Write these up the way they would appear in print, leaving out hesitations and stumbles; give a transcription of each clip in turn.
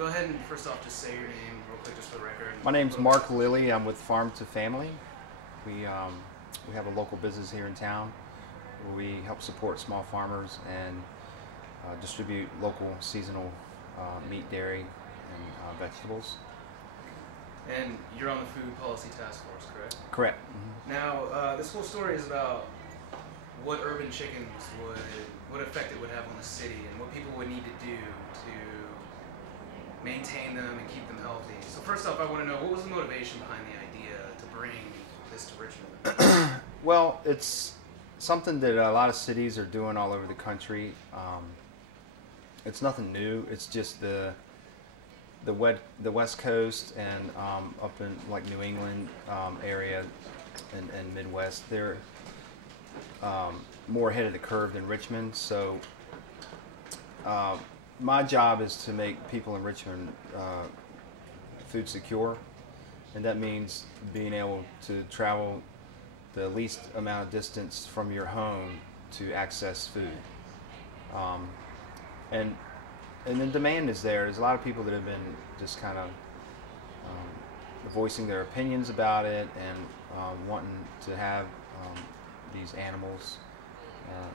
go ahead and first off just say your name real quick just for the record. My name's Mark Lilly. I'm with Farm to Family. We have a local business here in town where we help support small farmers and distribute local seasonal meat, dairy, and vegetables. And you're on the Food Policy Task Force, correct? Correct. Mm-hmm. Now, this whole story is about what urban chickens what effect it would have on the city and what people would need to do to maintain them and keep them healthy. So first off, I want to know, what was the motivation behind the idea to bring this to Richmond? Well, it's something that a lot of cities are doing all over the country. It's nothing new. It's just the West Coast and up in like New England area and Midwest, they're more ahead of the curve than Richmond. So my job is to make people in Richmond food secure, and that means being able to travel the least amount of distance from your home to access food. And the demand is there. There's a lot of people that have been just kind of voicing their opinions about it and wanting to have these animals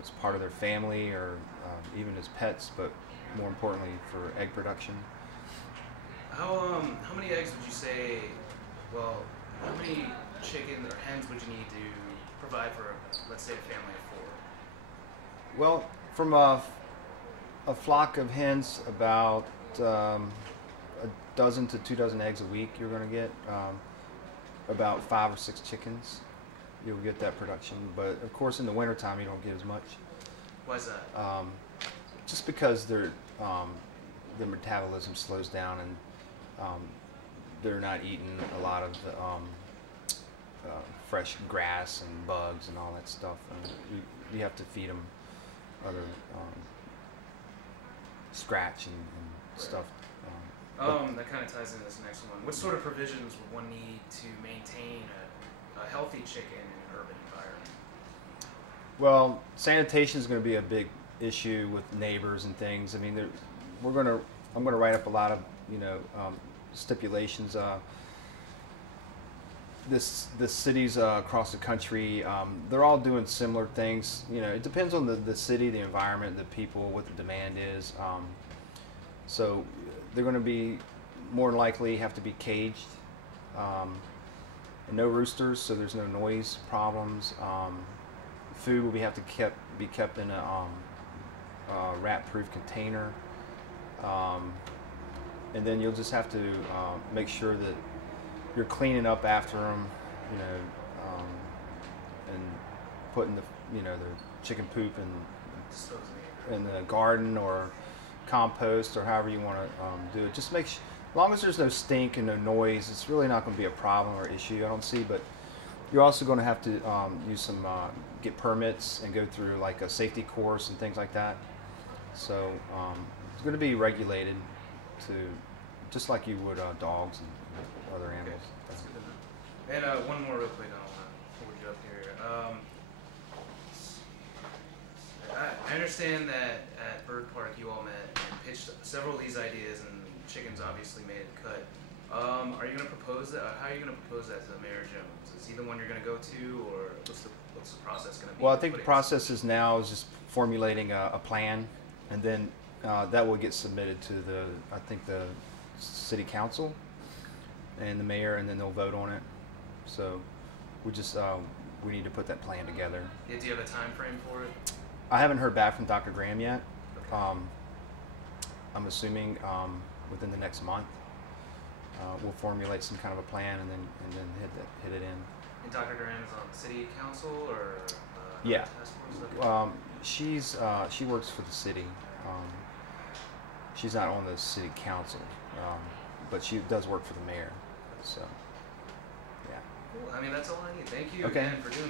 as part of their family or even as pets, but more importantly for egg production. How many eggs would you say, well, how many chickens or hens would you need to provide for, let's say, a family of 4? Well, from a flock of hens, about a dozen to 2 dozen eggs a week you're going to get. About 5 or 6 chickens, you'll get that production. But of course in the wintertime you don't get as much. Why is that? Just because their metabolism slows down and they're not eating a lot of the fresh grass and bugs and all that stuff. And you have to feed them other scratch and stuff. That kind of ties into this next one. What sort of provisions would one need to maintain a healthy chicken in an urban environment? Well, sanitation is going to be a big issue with neighbors and things. I mean, I'm going to write up a lot of stipulations. The cities across the country, they're all doing similar things. It depends on the city, the environment, the people, what the demand is. So they're going to be more than likely have to be caged. And no roosters, so there's no noise problems. Food will have to be kept in a rat-proof container. And then you'll just have to make sure that you're cleaning up after them, and putting the chicken poop in the garden or compost or however you want to do it. Just as long as there's no stink and no noise, it's really not going to be a problem or issue, I don't see. But you're also going to have to get permits and go through like a safety course and things like that. So it's going to be regulated to just like you would dogs and other animals. Okay. That's good enough. And one more real quick, I don't want to hold you up here. I understand that at Bird Park you all met and pitched several of these ideas, and chickens obviously made it cut. Are you going to propose that? How are you going to propose that to Mayor Jones? Is he the one you're going to go to, or what's the process going to be? Well, I think the process is just formulating a plan, and then that will get submitted to the city council and the mayor, and then they'll vote on it. So we need to put that plan together. Yeah, do you have a time frame for it? I haven't heard back from Dr. Graham yet. Okay. I'm assuming within the next month we'll formulate some kind of a plan and then hit it in. And Dr. Graham is on city council or yeah. task force? Okay. She works for the city. She's not on the city council, but she does work for the mayor. So, yeah. Cool. I mean, that's all I need. Thank you Okay. again for doing that.